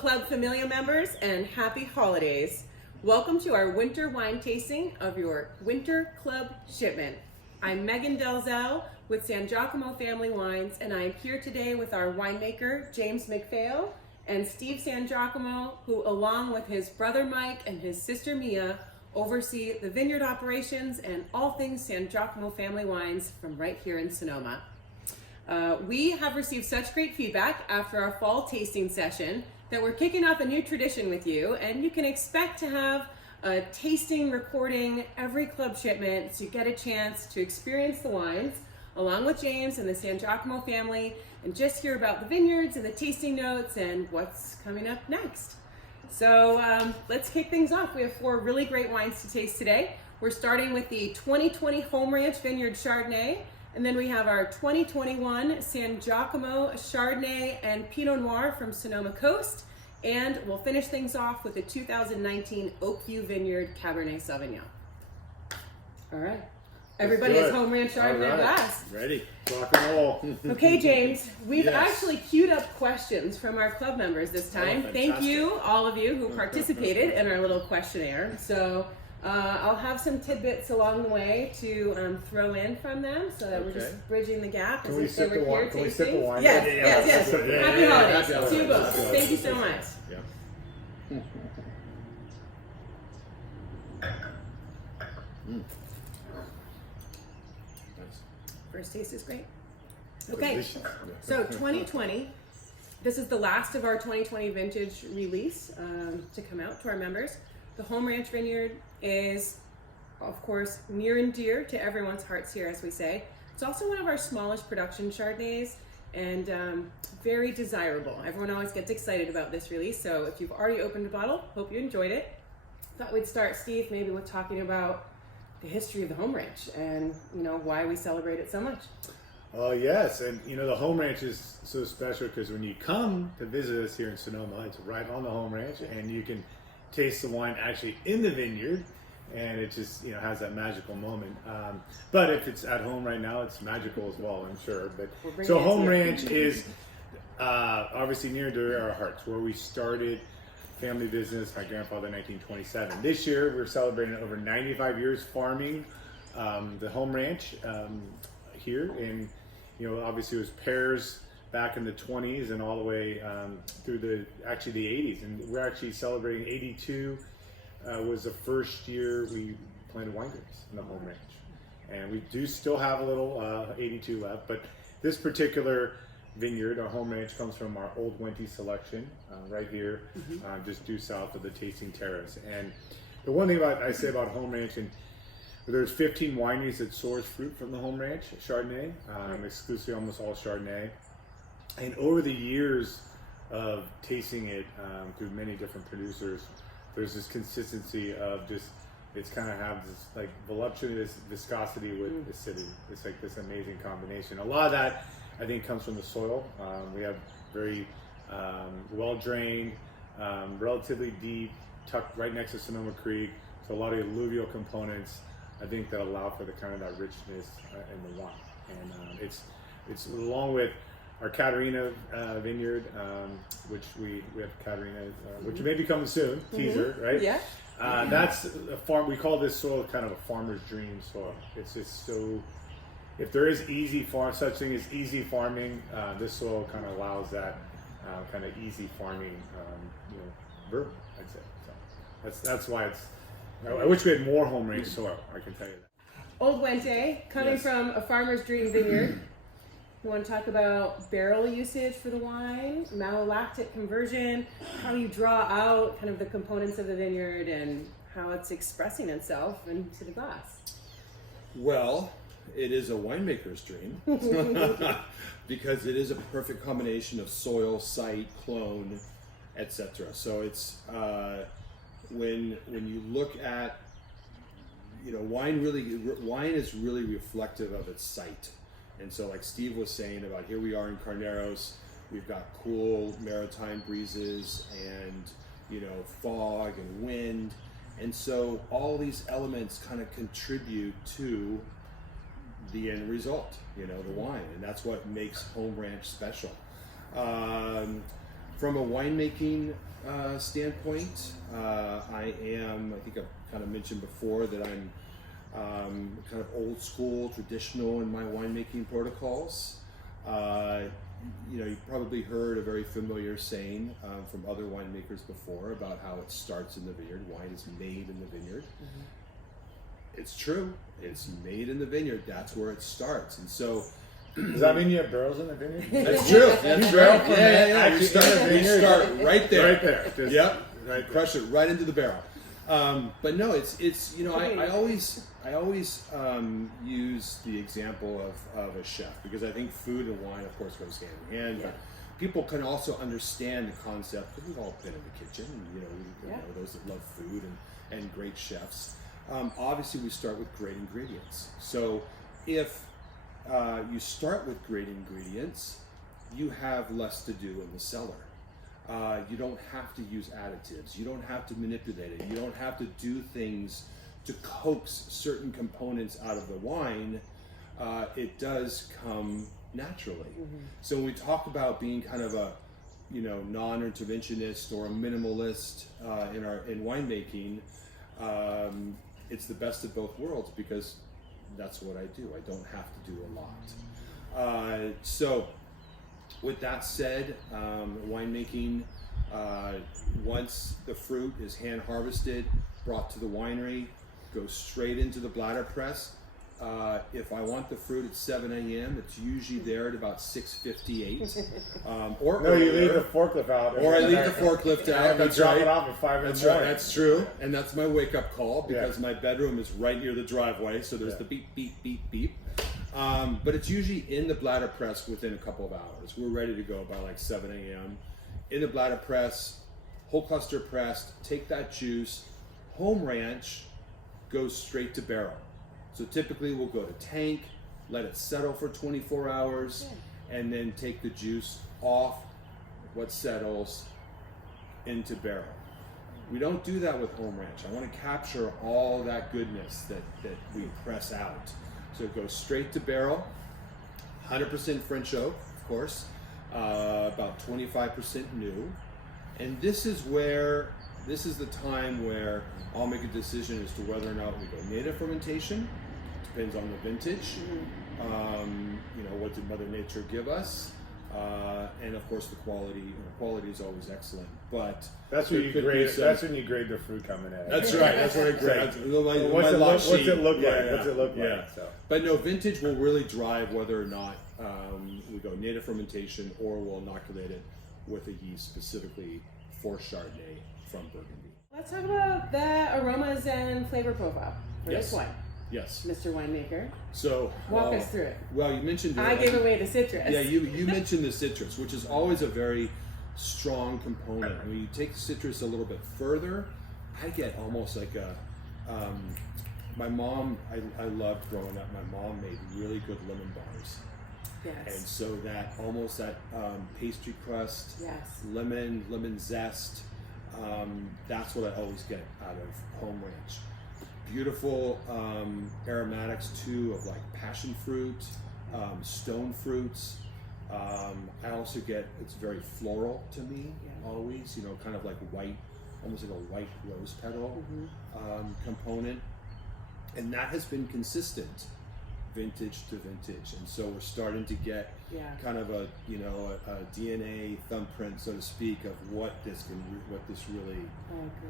Club Famiglia members, and happy holidays. Welcome to our winter wine tasting of your Winter Club shipment. I'm Meghan Delzell with Sangiacomo Family Wines, and I am here today with our winemaker, James MacPhail, and Steve Sangiacomo, who along with his brother Mike and his sister Mia, oversee the vineyard operations and all things Sangiacomo Family Wines from right here in Sonoma. We have received such great feedback after our fall tasting session that we're kicking off a new tradition with you, and you can expect to have a tasting recording every club shipment so you get a chance to experience the wines along with James and the Sangiacomo family and just hear about the vineyards and the tasting notes and what's coming up next. So let's kick things off. We have 4 really great wines to taste today. We're starting with the 2020 Home Ranch Vineyard Chardonnay, and then we have our 2021 Sangiacomo Chardonnay and Pinot Noir from Sonoma Coast, and we'll finish things off with the 2019 Oakview Vineyard Cabernet Sauvignon. All right. Everybody has Home Ranch Chardonnay glass. Ready. Rock and roll. Okay, James, we've actually queued up questions from our club members this time. Thank you, all of you who participated in our little questionnaire. So I'll have some tidbits along the way to throw in from them so that we're just bridging the gap. Can we sip the wine? Can we sip the wine? Yes. Happy holidays to you both. Thank you so much. First taste is great. Okay, so 2020, this is the last of our 2020 vintage release to come out to our members. The Home Ranch Vineyard is, of course, near and dear to everyone's hearts here, as we say. It's also one of our smallest production Chardonnays and very desirable. Everyone always gets excited about this release, so if you've already opened a bottle, hope you enjoyed it. Thought we'd start, Steve, maybe with talking about the history of the Home Ranch and why we celebrate it so much. Yes, and the Home Ranch is so special because when you come to visit us here in Sonoma, it's right on the Home Ranch, and you can taste the wine actually in the vineyard, and it just has that magical moment. But if it's at home right now, it's magical as well, I'm sure. But so Home Ranch is obviously near and dear to our hearts, where we started family business. My grandfather in 1927. This year we're celebrating over 95 years farming the Home Ranch here, and obviously it was pears back in the 20s and all the way through the 80s, and we're actually celebrating 82 was the first year we planted wine grapes in the Home Ranch, and we do still have a little 82 left. But this particular vineyard, our Home Ranch, comes from our Old Wenty selection right here, just due south of the Tasting Terrace. And the one thing I say about Home Ranch, and there's 15 wineries that source fruit from the Home Ranch Chardonnay, exclusively almost all Chardonnay. And over the years of tasting it through many different producers, there's this consistency of it's kind of have this like voluptuous viscosity with acidity. It's like this amazing combination. A lot of that I think comes from the soil. We have very well drained, relatively deep, tucked right next to Sonoma Creek. So a lot of alluvial components, I think, that allow for the kind of that richness in the wine. And it's along with our Caterina vineyard, which we have Caterina, which may be coming soon. Teaser, right? Yeah. That's a farm. We call this soil kind of a farmer's dream soil. It's just so. If there is such thing as easy farming, this soil kind of allows that kind of easy farming, verb, I'd say. So that's why it's. I wish we had more Home Range soil. I can tell you that. Old Wenty, coming from a farmer's dream vineyard. You want to talk about barrel usage for the wine, malolactic conversion, how you draw out kind of the components of the vineyard, and how it's expressing itself into the glass. Well, it is a winemaker's dream because it is a perfect combination of soil, site, clone, etc. So it's when you look at wine is really reflective of its site. And so, like Steve was saying about, here we are in Carneros, we've got cool maritime breezes and fog and wind, and so all these elements kind of contribute to the end result, the wine, and that's what makes Home Ranch special. From a winemaking standpoint, I think I've kind of mentioned before that I'm kind of old school, traditional in my winemaking protocols. You've probably heard a very familiar saying from other winemakers before about how it starts in the vineyard. Wine is made in the vineyard. Mm-hmm. It's true. It's made in the vineyard. That's where it starts. And so, does that mean you have barrels in the vineyard? That's true. That's right. Yeah. You start right there. Right there. Just yep. Right there. Crush it right into the barrel. But no, it's I always use the example of a chef, because I think food and wine, of course, goes hand in hand. Yeah. But people can also understand the concept, because we've all been in the kitchen, and we know those that love food and great chefs. Obviously, we start with great ingredients. So if you start with great ingredients, you have less to do in the cellar. You don't have to use additives. You don't have to manipulate it. You don't have to do things to coax certain components out of the wine. It does come naturally. Mm-hmm. So when we talk about being kind of a non-interventionist or a minimalist in winemaking, it's the best of both worlds, because that's what I do. I don't have to do a lot. So with that said, winemaking, once the fruit is hand harvested, brought to the winery, goes straight into the bladder press. If I want the fruit at 7 a.m., it's usually there at about 6:58. You leave the forklift out. Or I leave the forklift out. That's drop it off at 5 in the morning. Right. That's true, and that's my wake-up call, because my bedroom is right near the driveway, so there's the beep, beep, beep, beep. But it's usually in the bladder press within a couple of hours. We're ready to go by like 7 a.m. In the bladder press, whole cluster pressed, take that juice, home ranch, goes straight to barrel. So typically we'll go to tank, let it settle for 24 hours, and then take the juice off what settles into barrel. We don't do that with home ranch. I want to capture all that goodness that we press out. So it goes straight to barrel, 100% French oak, of course, about 25% new. And this is the time where I'll make a decision as to whether or not we go native fermentation. Depends on the vintage. What did Mother Nature give us? And of course the quality. Quality is always excellent, but that's when you grade. That's when you grade the fruit coming in. That's right. That's what I grade. What's it look like? What's it look like? So. But no, vintage will really drive whether or not we go native fermentation, or we'll inoculate it with a yeast specifically for Chardonnay from Burgundy. Let's talk about the aromas and flavor profile for this wine. Yes, Mr. Winemaker. So walk us through it. Well, you mentioned I gave away the citrus. Yeah, you mentioned the citrus, which is always a very strong component. When you take the citrus a little bit further, I get almost like a. My mom, I loved growing up. My mom made really good lemon bars. Yes. And so that pastry crust, lemon zest. That's what I always get out of home ranch. Beautiful aromatics too, of like passion fruit, stone fruits. I also get, it's very floral to me, always, kind of like white, almost like a white rose petal component. And that has been consistent vintage to vintage. And so we're starting to get kind of a DNA thumbprint, so to speak, of what this really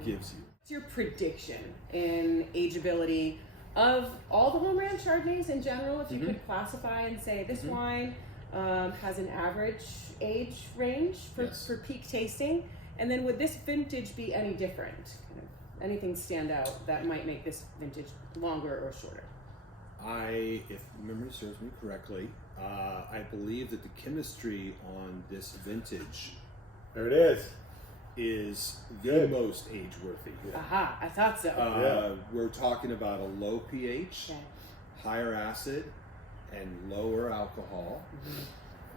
gives you. What's your prediction in ageability of all the home ranch Chardonnays in general? If you could classify and say this wine has an average age range for peak tasting, and then would this vintage be any different? Anything stand out that might make this vintage longer or shorter? If memory serves me correctly, I believe that the chemistry on this vintage, there it is the most age-worthy. Aha, I thought so. We're talking about a low pH, higher acid, and lower alcohol.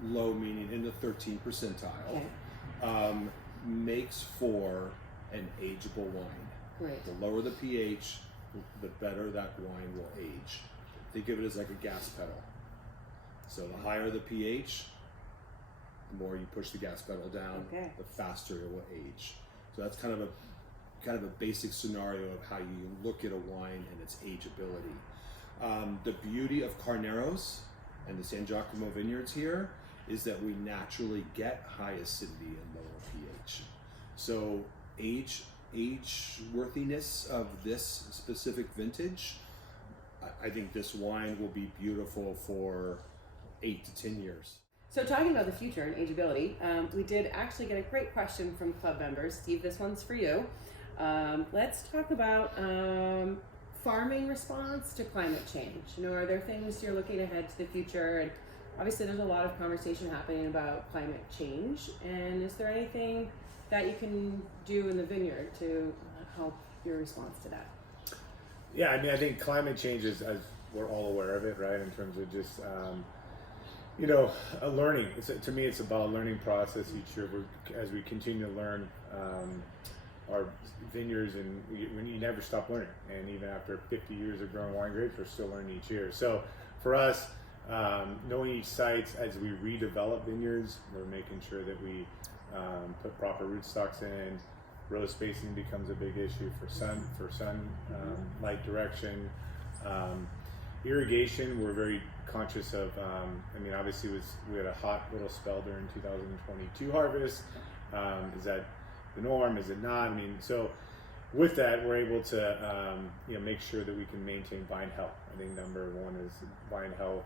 Low meaning in the 13th percentile. Makes for an ageable wine. Great. The lower the pH, the better that wine will age. Think of it as like a gas pedal. So the higher the pH, the more you push the gas pedal down, Okay. the faster it will age. So that's kind of a basic scenario of how you look at a wine and its ageability. The beauty of Carneros and the Sangiacomo vineyards here is that we naturally get high acidity and lower pH. So age worthiness of this specific vintage, I think this wine will be beautiful for 8 to 10 years. So talking about the future and ageability, we did actually get a great question from club members. Steve, this one's for you. Let's talk about farming response to climate change. You know, are there things you're looking ahead to the future? And obviously there's a lot of conversation happening about climate change. And is there anything that you can do in the vineyard to help your response to that? Yeah, I mean, I think climate change is, as we're all aware of it, right? In terms of just, a learning. To me, it's about a learning process each year. As we continue to learn, our vineyards, and you never stop learning. And even after 50 years of growing wine grapes, we're still learning each year. So for us, knowing each site as we redevelop vineyards, we're making sure that we put proper rootstocks in. Row spacing becomes a big issue for sun light direction. Irrigation, we're very conscious of. Obviously we had a hot little spell during 2022 harvest. Is that the norm? Is it not? So with that, we're able to make sure that we can maintain vine health. I think number one is vine health,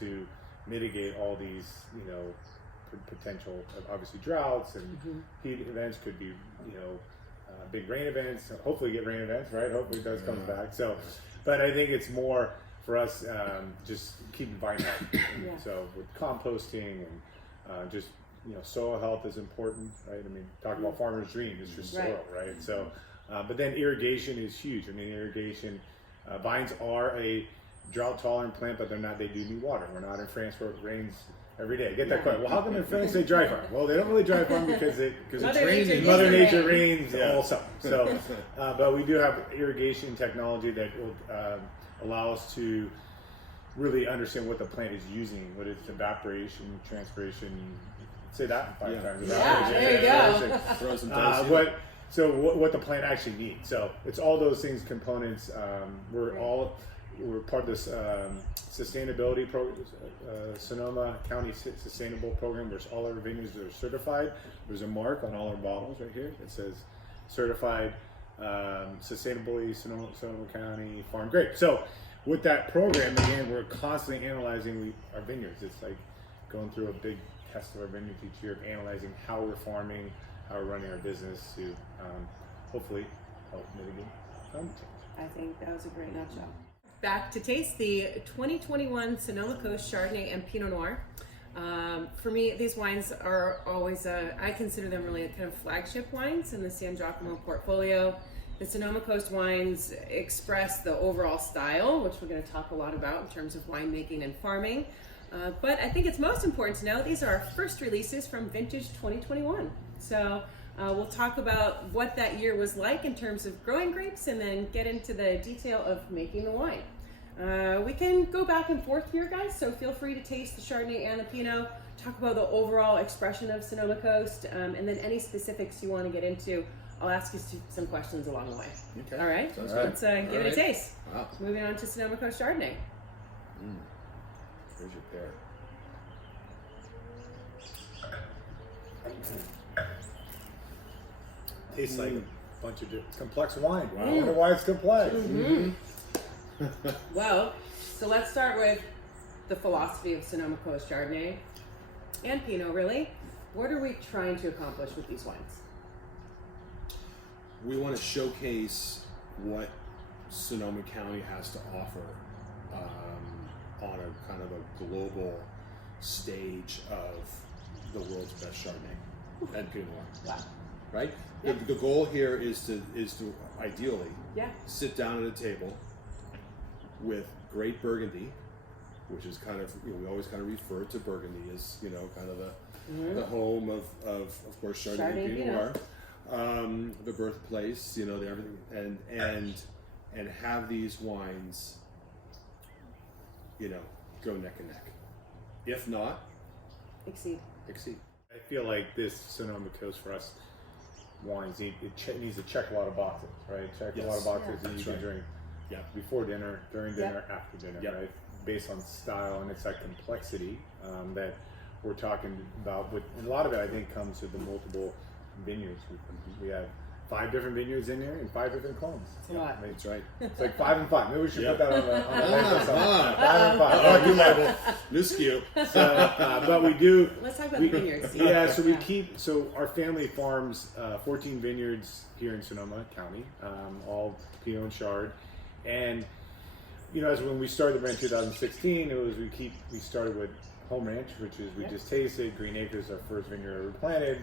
to mitigate all these potential, obviously, droughts and heat events. Could be big rain events. Hopefully get rain events, right? Hopefully it does come back. So, but I think it's more for us, just keeping vine health. So with composting and just soil health is important, right? Talking about farmer's dream, it's just soil, right? So, but then irrigation is huge. Irrigation, vines are a drought tolerant plant, but they do need water. We're not in France where it rains every day. Get that question. Well, how come in France they dry farm? Well, they don't really dry farm because it's raining. Mother Nature rains all summer. So, but we do have irrigation technology that will allow us to really understand what the plant is using, what it's evaporation, transpiration. Say that 5 times. Yeah, there you go. Throw some dice. What the plant actually needs. So it's all those things, components. We're part of this sustainability program, Sonoma County Sustainable Program, where all our vineyards are certified. There's a mark on all our bottles right here that says certified sustainably Sonoma County farm grape. So with that program, again, we're constantly analyzing our vineyards. It's like going through a big test of our vineyards each year, analyzing how we're farming, how we're running our business to hopefully help mitigate climate change. I think that was a great nutshell. Back to taste the 2021 Sonoma Coast Chardonnay and Pinot Noir. For me, these wines are always, I consider them really kind of flagship wines in the Sangiacomo portfolio. The Sonoma Coast wines express the overall style, which we're going to talk a lot about in terms of winemaking and farming. But I think it's most important to know these are our first releases from vintage 2021. So we'll talk about what that year was like in terms of growing grapes and then get into the detail of making the wine. We can go back and forth here, guys, so feel free to taste the Chardonnay and the Pinot, talk about the overall expression of Sonoma Coast, and then any specifics you want to get into, I'll ask you some questions along the way. Okay. All right? Sounds Let's give it a taste. Wow. Moving on to Sonoma Coast Chardonnay. Here's your pear. Tastes like a bunch of complex wine. Wow. I wonder why it's complex. Well, so let's start with the philosophy of Sonoma Coast Chardonnay and Pinot, really. What are we trying to accomplish with these wines? We want to showcase what Sonoma County has to offer on a kind of a global stage of the world's best Chardonnay and Pinot Noir. Wow. Right? Yeah. The goal here is to ideally sit down at a table with great Burgundy, which is kind of, we always kind of refer to Burgundy as, kind of the home of course, Chardonnay and Pinot Noir, the birthplace, the everything, and have these wines, go neck and neck. If not, Exceed. exceed. I feel like this Sonoma Coast for us wines needs to check a lot of boxes, right? Check a lot of boxes that you can drink before dinner, during dinner, after dinner, right? Based on style, and it's that complexity that we're talking about. And a lot of it, I think, comes with the multiple vineyards. We have 5 different vineyards in there and 5 different clones. That's a lot. That's right. It's like 5 and 5. Maybe we should put that on the label. 5 and 5. Oh, new label. New SKU. So, but we do. Let's talk about the vineyards. Yeah, so we keep. So our family farms 14 vineyards here in Sonoma County, all Pinot and Chard, and as when we started the brand in 2016, it was we started with Home Ranch, which is we just tasted. Green Acres, our first vineyard ever planted,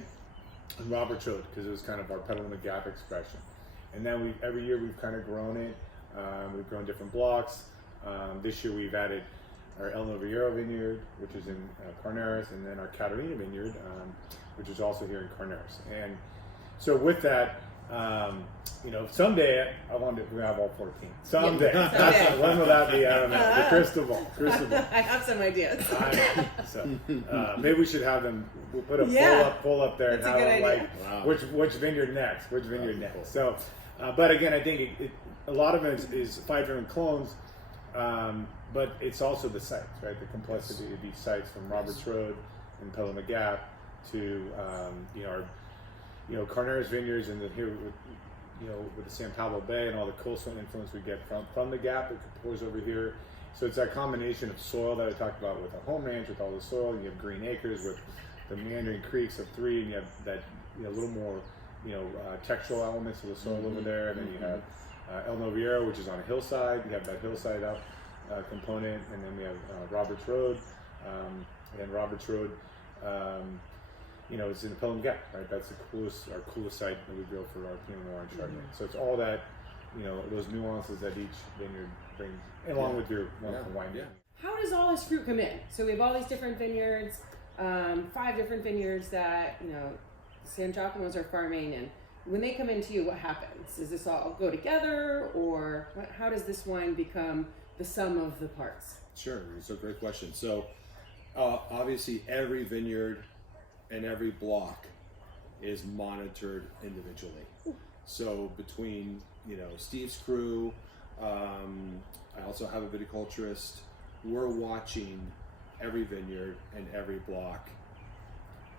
and Robert's Road, because it was kind of our pedal in the gap expression. And then every year we've kind of grown it. We've grown different blocks. This year we've added our El Noviero vineyard, which is in Carneros, and then our Catarina vineyard, which is also here in Carneros. And so with that, someday I want to have all 14. Someday. When will that be? I don't know. The crystal ball. I have some ideas. Maybe we should have them. We'll put a poll up there. That's a good idea. Which vineyard next? Which vineyard next? So, but again, I think a lot of it is 5 different clones, but it's also the sites, right? The complexity of these sites, from Robert's Road and Pedal in the Gap to our Carneros vineyards, and then here with the San Pablo Bay and all the coastal influence we get from the Gap, it pours over here. So it's that combination of soil that I talked about with a Home Ranch, with all the soil. You have Green Acres with the meandering creeks of 3, and you have that little more textural elements of the soil over there, and then you have El Noviero, which is on a hillside. You have that hillside up component, and then we have Robert's Road, and Robert's Road. It's in the Pelham Gap, right? That's our coolest site that we grow for our Pinot Noir and Chardonnay. So it's all that, those nuances that each vineyard brings, along with your wine. Yeah. How does all this fruit come in? So we have all these different vineyards, 5 different vineyards that, Sangiacomos are farming, and when they come into you, what happens? Does this all go together, or how does this wine become the sum of the parts? Sure, it's a great question. So obviously every vineyard and every block is monitored individually. So between Steve's crew, I also have a viticulturist. We're watching every vineyard and every block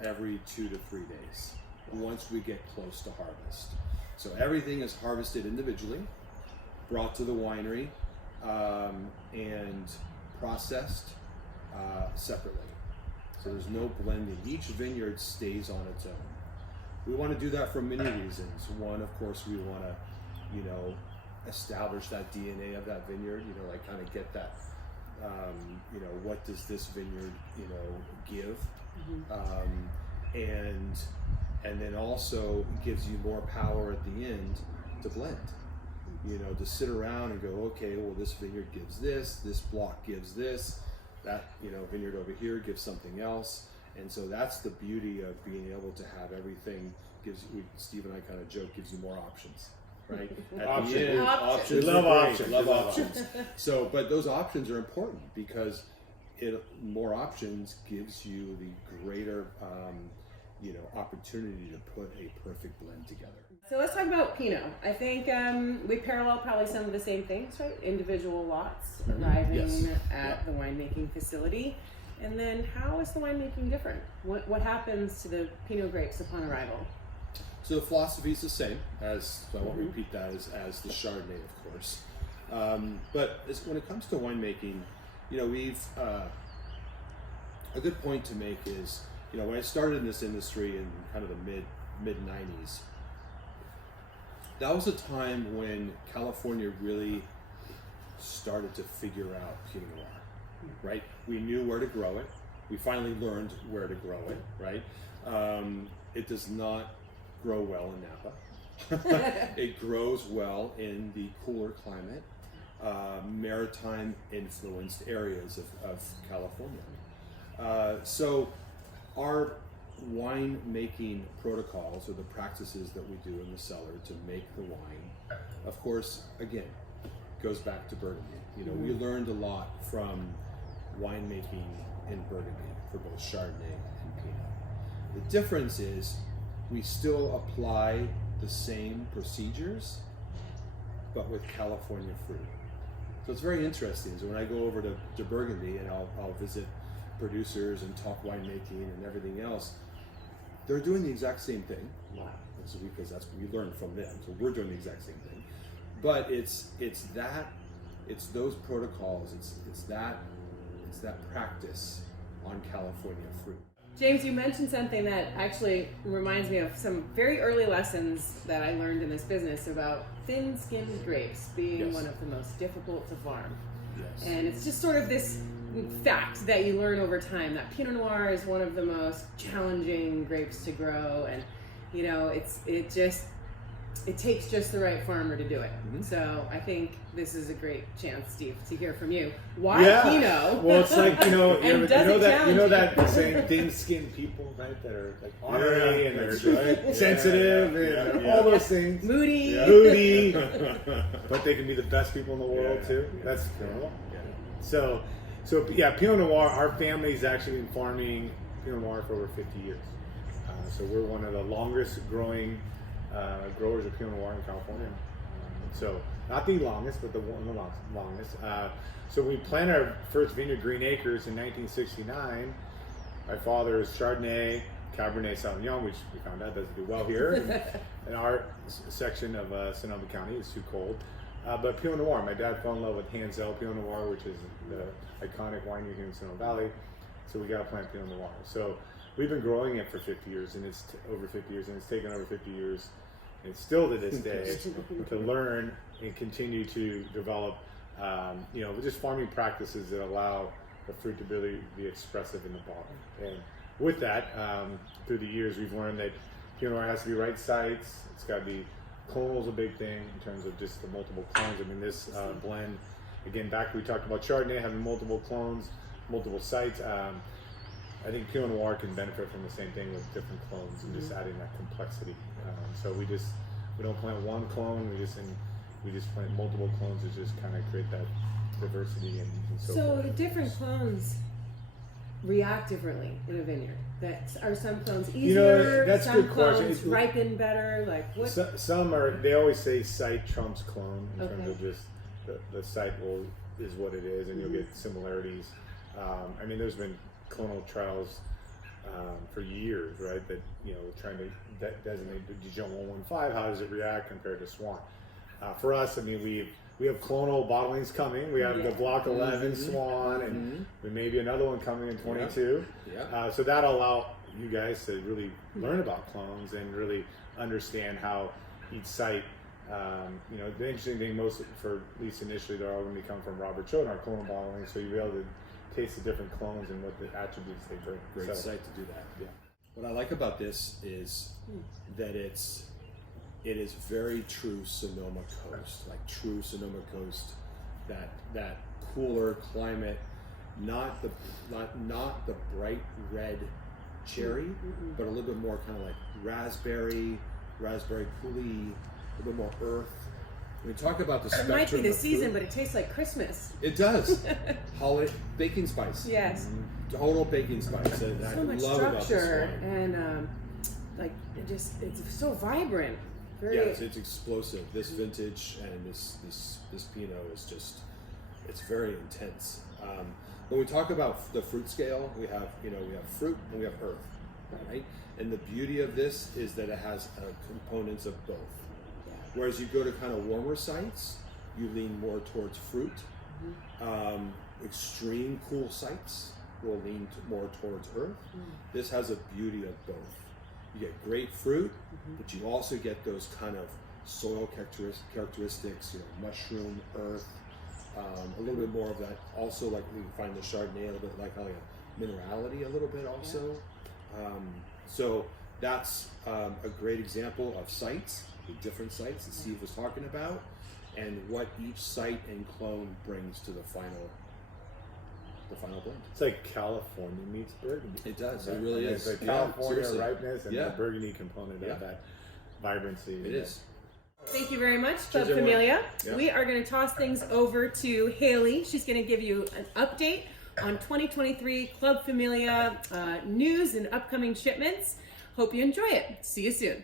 every 2 to 3 days once we get close to harvest. So everything is harvested individually, brought to the winery, and processed separately. So there's no blending. Each vineyard stays on its own. We want to do that for many reasons. One, of course, we want to, establish that DNA of that vineyard. Kind of get that. What does this vineyard, give? And then also gives you more power at the end to blend. To sit around and go, okay, well, this vineyard gives this block gives this. That vineyard over here gives something else, and so that's the beauty of being able to have everything. Steve and I kind of joke, gives you more options, right? At the end, options. Love options. So, but those options are important because more options gives you the greater, opportunity to put a perfect blend together. So let's talk about Pinot. I think we parallel probably some of the same things, right? Individual lots arriving at the winemaking facility. And then how is the winemaking different? What happens to the Pinot grapes upon arrival? So the philosophy is the same, so I won't repeat that as the Chardonnay, of course. But when it comes to winemaking, we've, a good point to make is, when I started in this industry in kind of the mid-90s, that was a time when California really started to figure out Pinot Noir, right? We knew where to grow it. We finally learned where to grow it, right? It does not grow well in Napa. It grows well in the cooler climate, maritime influenced areas of California. So our wine making protocols, or the practices that we do in the cellar to make the wine, of course, again, goes back to Burgundy. We learned a lot from winemaking in Burgundy for both Chardonnay and Pinot. The difference is we still apply the same procedures, but with California fruit. So it's very interesting. So when I go over to Burgundy and I'll visit producers and talk winemaking and everything else, they're doing the exact same thing. Wow. Because that's what we learned from them. So we're doing the exact same thing. But it's those protocols, it's that practice on California fruit. James, you mentioned something that actually reminds me of some very early lessons that I learned in this business about thin-skinned grapes being one of the most difficult to farm. Yes. And it's just sort of this fact that you learn over time that Pinot Noir is one of the most challenging grapes to grow, and you know, it takes just the right farmer to do it. Mm-hmm. So I think this is a great chance, Steve, to hear from you. Why Pinot? Well, it's like, you know that you? saying thin-skinned people, right? That are like ornery and they're sensitive and all those things. Moody. But they can be the best people in the world too. That's cool. So Pinot Noir. Our family's actually been farming Pinot Noir for over 50 years. So we're one of the longest growing growers of Pinot Noir in California. So not the longest, but one of the longest. So we planted our first vineyard, Green Acres, in 1969. My father's Chardonnay, Cabernet Sauvignon, which we found out doesn't do well here in our section of Sonoma County. It's too cold. But Pinot Noir, my dad fell in love with Delzell Pinot Noir, which is the iconic winery here in Sonoma Valley. So we got to plant Pinot Noir. So we've been growing it for 50 years, and it's over 50 years, and it's taken over 50 years, and still to this day, to learn and continue to develop, just farming practices that allow the fruit to really be expressive in the bottle. And with that, through the years, we've learned that Pinot Noir has to be right sites. It's got to be, clonal's a big thing in terms of just the multiple clones. I mean, this blend, again, back we talked about Chardonnay having multiple clones, multiple sites. I think Pinot Noir can benefit from the same thing with different clones and just adding that complexity. So we don't plant one clone. We just plant multiple clones to just kind of create that diversity and so forth. So different clones react differently in a vineyard. Are some clones easier? That's some a good question. Clones ripen better. Like what? Some are. They always say site trumps clone in terms of just the site is what it is, and you'll get similarities. I mean, there's been clonal trials for years, right? That trying to designate the Dijon 115. How does it react compared to Swan? For us, I mean, we have clonal bottlings coming. We have the Block 11 Swan, and we may be another one coming in 22. Yeah. So that'll allow you guys to really learn about clones and really understand how each site. The interesting thing, for at least initially, they're all going to come from Robert Choate, our clonal bottling, so you'll be able to taste the different clones and what the attributes they bring. Great site to do that. Yeah. What I like about this is that it is very true Sonoma Coast, like true Sonoma Coast, that cooler climate, not the bright red cherry, but a little bit more kind of like raspberry coulis, a little bit more earth. When we talk about the spectrum, it might be the season, food, but it tastes like Christmas. It does. Holiday baking spice. Yes. Total baking spice. So much structure and it's so vibrant. It's explosive. This vintage and this Pinot is just, it's very intense. When we talk about the fruit scale, we have fruit and we have earth, right? And the beauty of this is that it has components of both. Whereas you go to kind of warmer sites, you lean more towards fruit. Extreme cool sites will lean more towards earth. This has a beauty of both. You get great fruit, but you also get those kind of soil characteristics, mushroom, earth, a little bit more of that. Also, like we find the Chardonnay a little bit like a minerality a little bit also. So that's a great example of sites, the different sites that Steve was talking about, and what each site and clone brings to the final blend. It's like California meets Burgundy. It does. Right? It really is. It's like California ripeness and the Burgundy component of that vibrancy. It is. Thank you very much, Club Famiglia. We are going to toss things over to Haley. She's going to give you an update on 2023 Club Famiglia news and upcoming shipments. Hope you enjoy it. See you soon.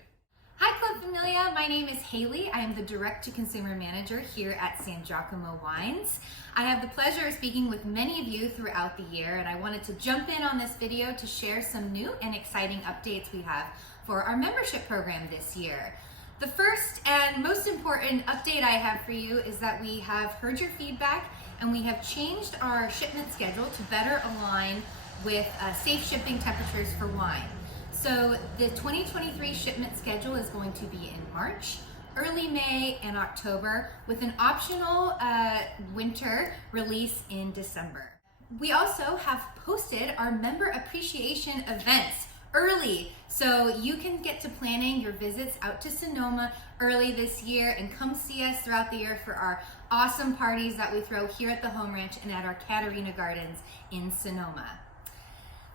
Hi Club Famiglia, my name is Haley. I am the direct-to-consumer manager here at Sangiacomo Wines. I have the pleasure of speaking with many of you throughout the year, and I wanted to jump in on this video to share some new and exciting updates we have for our membership program this year. The first and most important update I have for you is that we have heard your feedback and we have changed our shipment schedule to better align with safe shipping temperatures for wine. So the 2023 shipment schedule is going to be in March, early May, and October, with an optional winter release in December. We also have posted our member appreciation events early, so you can get to planning your visits out to Sonoma early this year and come see us throughout the year for our awesome parties that we throw here at the home ranch and at our Caterina Gardens in Sonoma.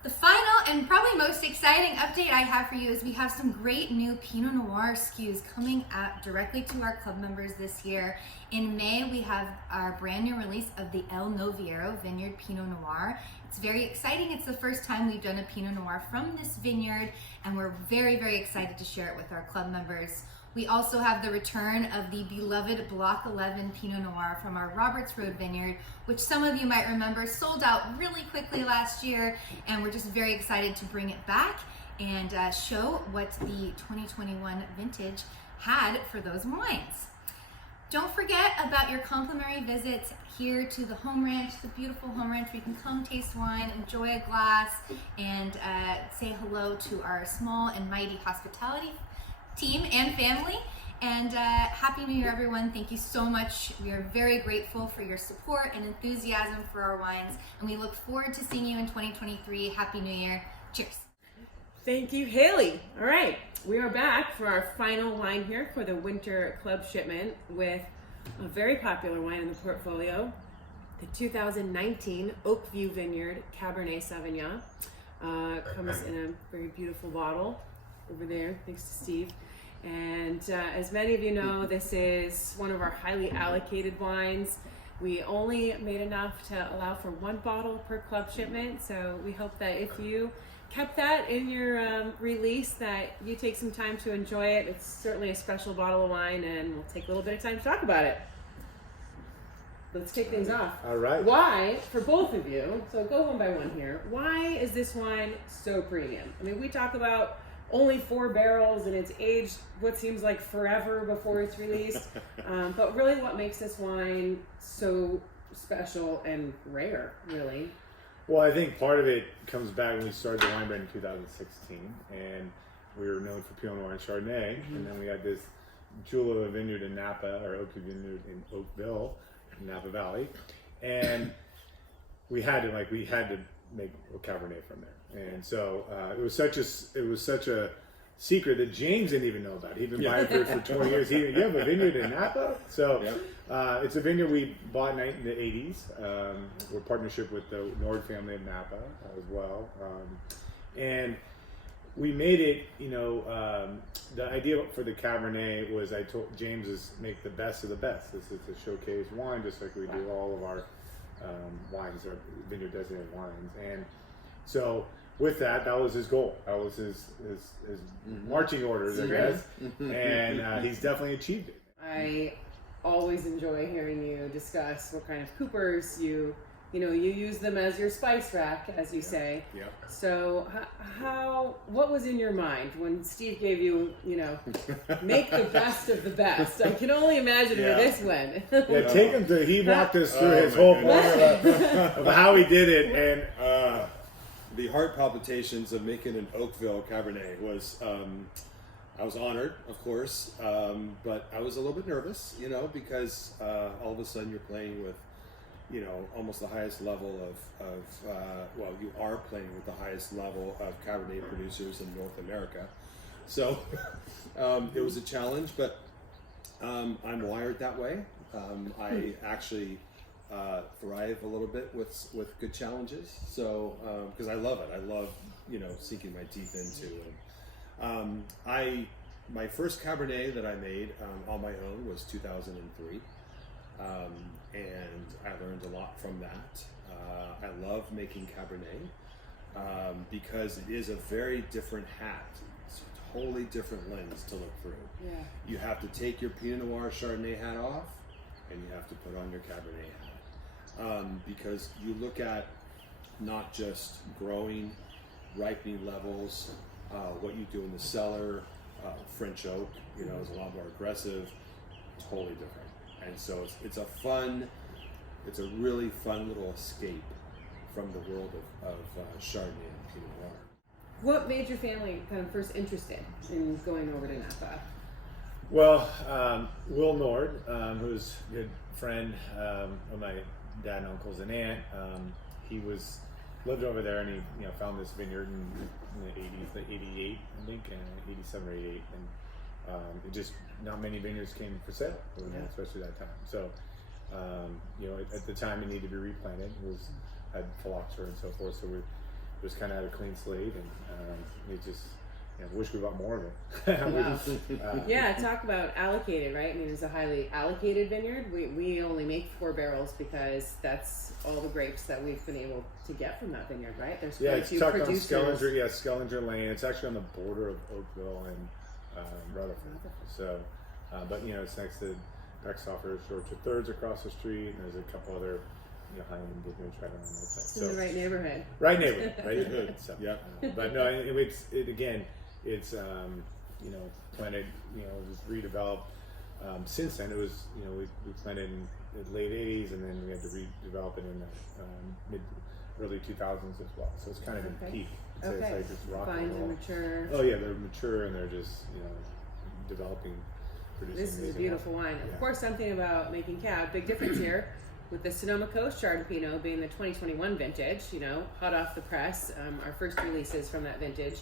The final and probably most exciting update I have for you is we have some great new Pinot Noir SKUs coming out directly to our club members this year. In May, we have our brand new release of the El Noviero Vineyard Pinot Noir. It's very exciting. It's the first time we've done a Pinot Noir from this vineyard, and we're very, very excited to share it with our club members. We also have the return of the beloved Block 11 Pinot Noir from our Roberts Road Vineyard, which some of you might remember sold out really quickly last year, and we're just very excited to bring it back and show what the 2021 vintage had for those wines. Don't forget about your complimentary visits here to the home ranch, the beautiful home ranch. We can come taste wine, enjoy a glass, and say hello to our small and mighty hospitality team and family. And Happy New Year, everyone. Thank you so much. We are very grateful for your support and enthusiasm for our wines, and we look forward to seeing you in 2023. Happy New Year. Cheers. Thank you, Haley. All right, we are back for our final wine here for the winter club shipment with a very popular wine in the portfolio, the 2019 Oakview Vineyard Cabernet Sauvignon. Comes in a very beautiful bottle over there, thanks to Steve. And as many of you know, this is one of our highly allocated wines. We only made enough to allow for one bottle per club shipment, so we hope that if you kept that in your release, that you take some time to enjoy it. It's certainly a special bottle of wine, and we'll take a little bit of time to talk about it. Let's kick things off. All right. Why, for both of you, so go one by one here, why is this wine so premium? I mean, we talk about only 4 barrels and it's aged what seems like forever before it's released. But really what makes this wine so special and rare, really? Well, I think part of it comes back when we started the wine brand in 2016, and we were known for Pinot Noir and Chardonnay, and then we had this jewel of a vineyard in Napa, or Oakview Vineyard in Oakville, in Napa Valley, and we had to make a Cabernet from there, and so it was such a secret that James didn't even know about. He'd been buying it for 20 years. You have a vineyard in Napa? So it's a vineyard we bought in the 80s. We're partnership with the Noir family of Napa as well. And we made it, the idea for the Cabernet was I told James is make the best of the best. This is a showcase wine, just like we do all of our wines, our vineyard designated wines. And so with that was his goal. That was his marching orders, I guess. And he's definitely achieved it. I always enjoy hearing you discuss what kind of coopers you use them as your spice rack, as you say. Yeah. So what was in your mind when Steve gave you, make the best of the best? I can only imagine where this went. Take him to, he walked us through his whole formula of how he did it. And the heart palpitations of making an Oakville Cabernet was, I was honored, of course, but I was a little bit nervous, because all of a sudden you're playing with, almost the highest level of you are playing with the highest level of Cabernet producers in North America. So it was a challenge, but I'm wired that way. I actually thrive a little bit with good challenges. So because I love it, I love sinking my teeth into it. My first Cabernet that I made on my own was 2003, and I learned a lot from that. I love making Cabernet because it is a very different hat. totally different lens to look through. Yeah. You have to take your Pinot Noir Chardonnay hat off, and you have to put on your Cabernet hat. Because you look at not just growing, ripening levels, what you do in the cellar. French oak, you know, is a lot more aggressive, totally different. And so it's a really fun little escape from the world of Chardonnay and Pinot Noir. What made your family kind of first interested in going over to Napa? Well, Will Nord, who's a good friend of my dad and uncles and aunt, he lived over there, and he found this vineyard in the 80s, like 88, I think, 87 or 88, and it just not many vineyards came for sale, especially that time. So, at the time it needed to be replanted. It had phylloxera and so forth, so we just kind of had a clean slate, and it just. Wish we bought more of it. Wow. Talk about allocated, right? I mean, it's a highly allocated vineyard. We only make 4 barrels because that's all the grapes that we've been able to get from that vineyard, right? There's quite a few tucked producers. on Skellinger Lane. It's actually on the border of Oakview and Rutherford. So, but it's next to Bexhofer, Orchard Thirds across the street, and there's a couple other high-end vineyards right on that side. It's in the right neighborhood. Right neighborhood, right neighborhood. So, Yeah. But no, it again. It's planted, just redeveloped. Since then, it was we planted in the late '80s, and then we had to redevelop it in the early 2000s as well. So it's kind of in peak. So it's like it's rock and roll. And mature. Oh yeah, they're mature and they're just developing, producing. This is a beautiful wine. Of course, something about making cab. Big difference here. With the Sonoma Coast Chardonnay Pinot being the 2021 vintage, hot off the press, our first releases from that vintage.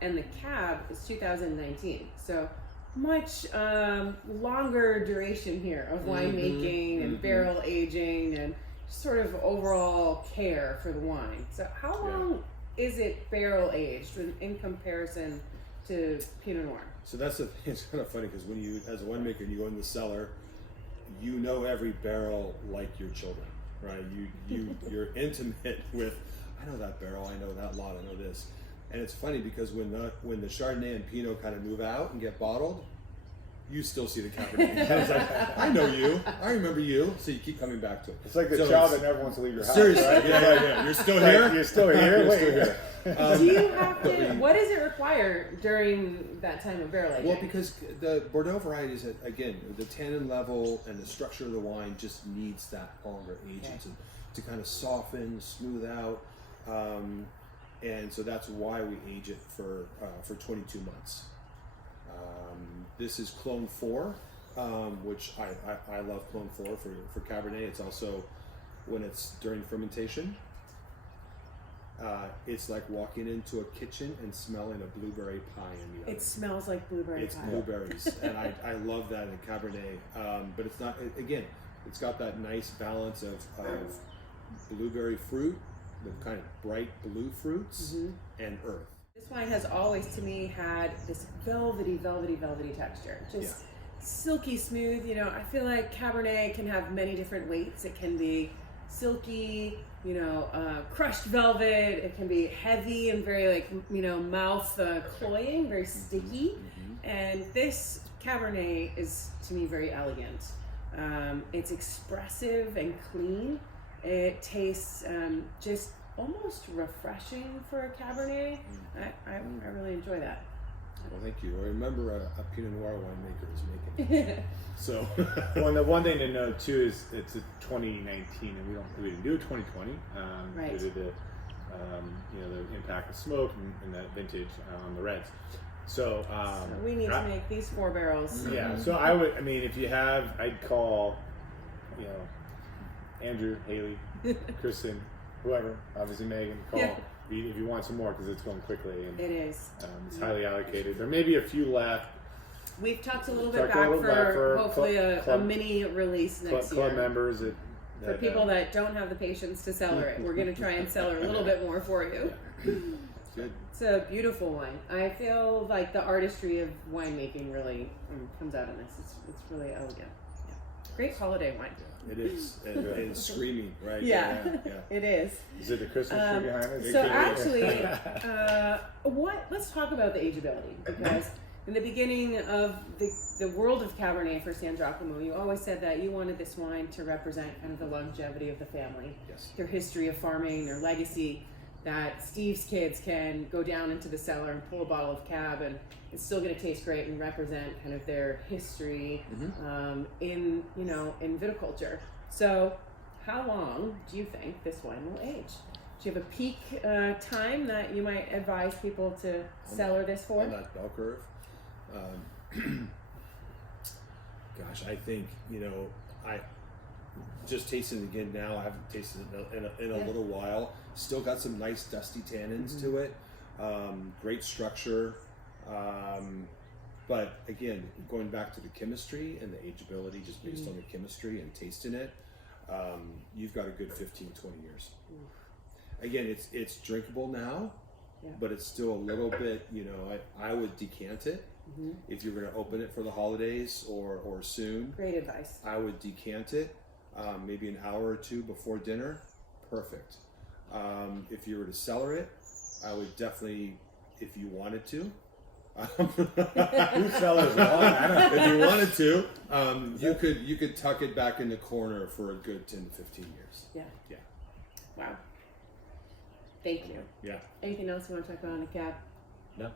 And the cab is 2019, so much longer duration here of winemaking and barrel aging and sort of overall care for the wine. So how long is it barrel aged in comparison to Pinot Noir? So that's the thing. It's kind of funny because when you, as a winemaker, you go in the cellar, every barrel like your children, right? You're intimate with. I know that barrel. I know that lot. I know this. And it's funny because when the Chardonnay and Pinot kind of move out and get bottled, you still see the Cabernet. It's like, I know you, I remember you, so you keep coming back to it. It's like the child that never wants to leave your house. Seriously, right? yeah. You're still here. You're still here. You're still here. Do you have to? What does it require during that time of barrel aging? Well, because the Bordeaux varieties, again, the tannin level and the structure of the wine just needs that longer aging to kind of soften, smooth out. And so that's why we age it for 22 months. This is Clone 4, which I love Clone 4 for Cabernet. It's also, when it's during fermentation, it's like walking into a kitchen and smelling a blueberry pie in the oven. It smells like blueberry pie. It's blueberries, and I love that in Cabernet. But it's not, again, it's got that nice balance of blueberry fruit, the kind of bright blue fruits, and earth. This wine has always, to me, had this velvety texture. Just silky smooth. I feel like Cabernet can have many different weights. It can be silky, crushed velvet. It can be heavy and very mouth cloying, very sticky. And this Cabernet is, to me, very elegant. It's expressive and clean. It tastes just almost refreshing for a Cabernet. I really enjoy that. Well, thank you. I remember a Pinot Noir winemaker is making it. So, well, the one thing to note too is it's a 2019, and we didn't do a 2020 due to the the impact of smoke and that vintage on the reds. So we need to make these 4 barrels. Yeah. So if you have, I'd call, Andrew, Haley, Kristen, whoever, obviously Meghan, call if you want some more because it's going quickly. And, it is. It's highly allocated. There may be a few left. We've talked a little bit back for hopefully a mini release next year. Club members. For people that don't have the patience to cellar it, we're going to try and cellar a little bit more for you. Good. It's a beautiful wine. I feel like the artistry of winemaking really comes out in this. It's really elegant. Great holiday wine. It is, and it's screaming, right? Yeah, it is. Is it the Christmas tree behind us? So actually, let's talk about the ageability, because in the beginning of the world of Cabernet for Sangiacomo, you always said that you wanted this wine to represent kind of the longevity of the family, Yes. their history of farming, their legacy, that Steve's kids can go down into the cellar and pull a bottle of Cab and it's still going to taste great and represent kind of their history in viticulture. So how long do you think this wine will age? Do you have a peak time that you might advise people to cellar this for? On that bell curve. Gosh, I think, I just tasted it again now. I haven't tasted it in a little while. Still got some nice dusty tannins to it. Great structure. But again, going back to the chemistry and the ageability, just based on the chemistry and tasting it, you've got a good 15, 20 years. Again, it's drinkable now, but it's still a little bit, I would decant it. If you're going to open it for the holidays or soon. Great advice. I would decant it maybe an hour or two before dinner. Perfect. If you were to cellar it, I would definitely, if you wanted to. Who cellars wine? I don't know. If you wanted to, you could tuck it back in the corner for a good 10 to 15 years. Yeah. Wow. Thank you. Yeah. Anything else you want to talk about on the Cab? No,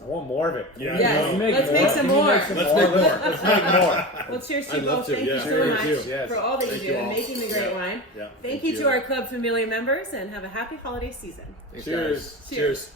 I want more of it. Yes, let's make some more. Let's make more. Let's make more. Well, cheers to I'd you love both. to, Thank you yeah. so Cheers. much Yes. for all that Thank you you do in all. making the great wine. Yeah. Thank you to our Club Famiglia members, and have a happy holiday season. Thanks, Cheers. guys. Cheers.